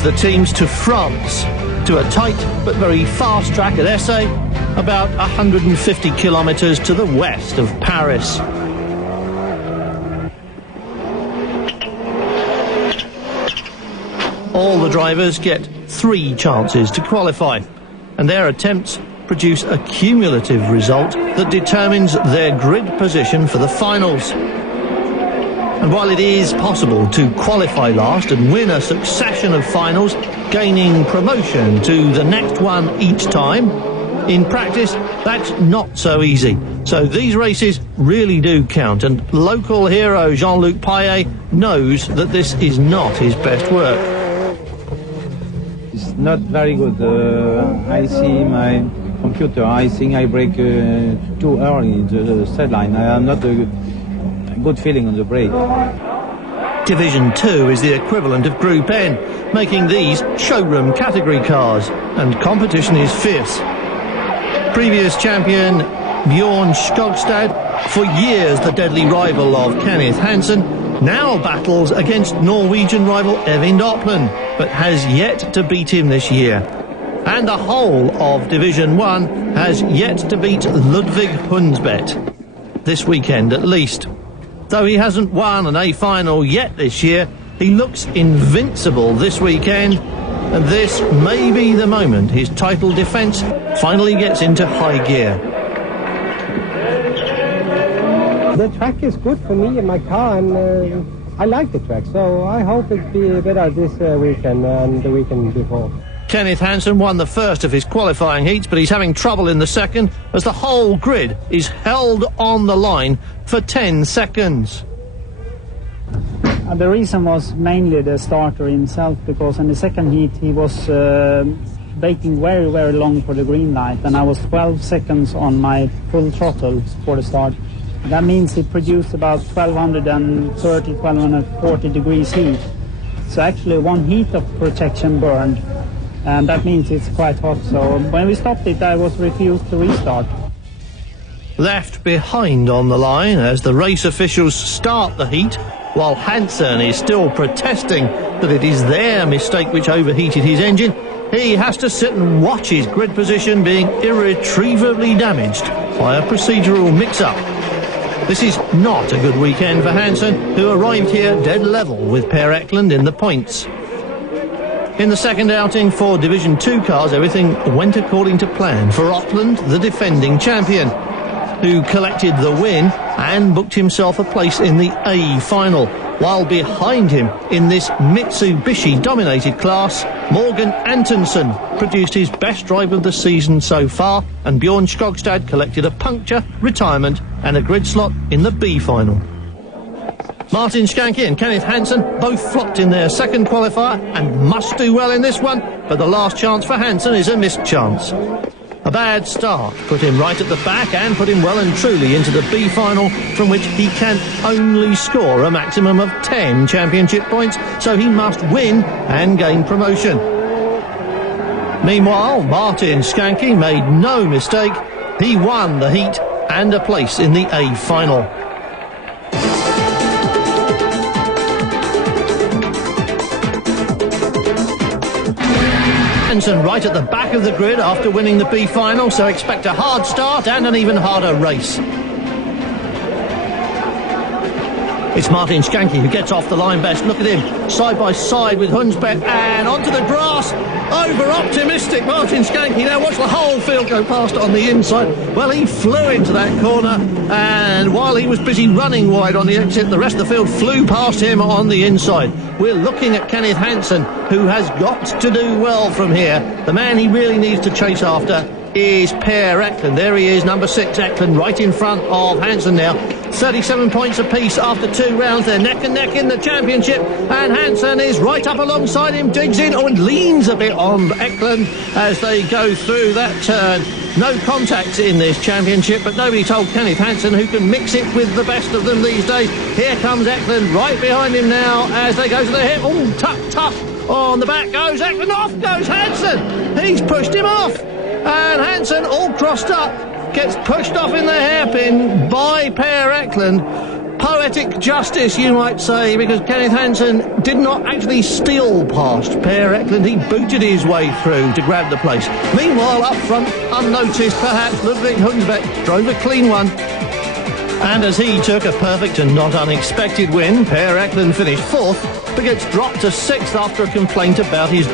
The teams to France, to a tight but very fast track at Essay, about 150 kilometres to the west of Paris. All the drivers get 3 chances to qualify, and their attempts produce a cumulative result that determines their grid position for the finals. And while it is possible to qualify last and win a succession of finals, gaining promotion to the next one each time, in practice, that's not so easy. So these races really do count, and local hero Jean-Luc Paillet knows that this is not his best work. It's not very good. I see my computer. I think I brake too early in the straight line. I am not a good feeling on the brake. Division 2 is the equivalent of Group N, making these showroom category cars, and competition is fierce. Previous champion Bjorn Skogstad, for years the deadly rival of Kenneth Hansen, now battles against Norwegian rival Eivind Opland, but has yet to beat him this year. And the whole of Division 1 has yet to beat Ludvig Hundsbeth, this weekend at least. Though he hasn't won an A final yet this year, he looks invincible this weekend, and this may be the moment his title defence finally gets into high gear. The track is good for me and my car, and I like the track, so I hope it'll be better this weekend than the weekend before. Kenneth Hansen won the first of his qualifying heats, but he's having trouble in the second as the whole grid is held on the line for 10 seconds. The reason was mainly the starter himself, because in the second heat he was braking very, very long for the green light, and I was 12 seconds on my full throttle for the start. That means it produced about 1230, 1240 degrees heat. So actually 1 heat of protection burned, and that means it's quite hot. So when we stopped it, I was refused to restart. Left behind on the line as the race officials start the heat, while Hansen is still protesting that it is their mistake which overheated his engine, he has to sit and watch his grid position being irretrievably damaged by a procedural mix-up. This is not a good weekend for Hansen, who arrived here dead level with Per Eklund in the points. In the second outing for Division 2 cars, everything went according to plan for Opland, the defending champion, who collected the win and booked himself a place in the A final, while behind him in this Mitsubishi-dominated class, Morgan Antonsen produced his best drive of the season so far, and Bjorn Skogstad collected a puncture, retirement and a grid slot in the B final. Martin Skanke and Kenneth Hansen both flopped in their second qualifier and must do well in this one, but the last chance for Hansen is a missed chance. A bad start put him right at the back and put him well and truly into the B final, from which he can only score a maximum of 10 championship points, so he must win and gain promotion. Meanwhile, Martin Skanke made no mistake. He won the heat and a place in the A final. Hansen right at the back of the grid after winning the B final, so expect a hard start and an even harder race. It's Martin Skanke who gets off the line best. Look at him, side by side with Hundsbeth and onto the grass. Over-optimistic Martin Skanke. Now watch the whole field go past on the inside. Well, he flew into that corner, and while he was busy running wide on the exit, the rest of the field flew past him on the inside. We're looking at Kenneth Hansen, who has got to do well from here. The man he really needs to chase after is Per Eklund. There he is, number 6 Eklund, right in front of Hansen now. 37 points apiece after 2 rounds. They're neck and neck in the championship, and Hansen is right up alongside him, digs in, and leans a bit on Eklund as they go through that turn. No contacts in this championship, but nobody told Kenneth Hansen who can mix it with the best of them these days. Here comes Eklund right behind him now as they go to the hip. Oh, tough. On the back goes Eklund, off goes Hansen. He's pushed him off, and Hansen, all crossed up, gets pushed off in the hairpin by Per Eklund. Poetic justice, you might say, because Kenneth Hansen did not actually steal past Per Eklund. He booted his way through to grab the place. Meanwhile, up front, unnoticed perhaps, Ludwig Hunsbeck drove a clean one. And as he took a perfect and not unexpected win, Per Eklund finished 4th, but gets dropped to 6th after a complaint about his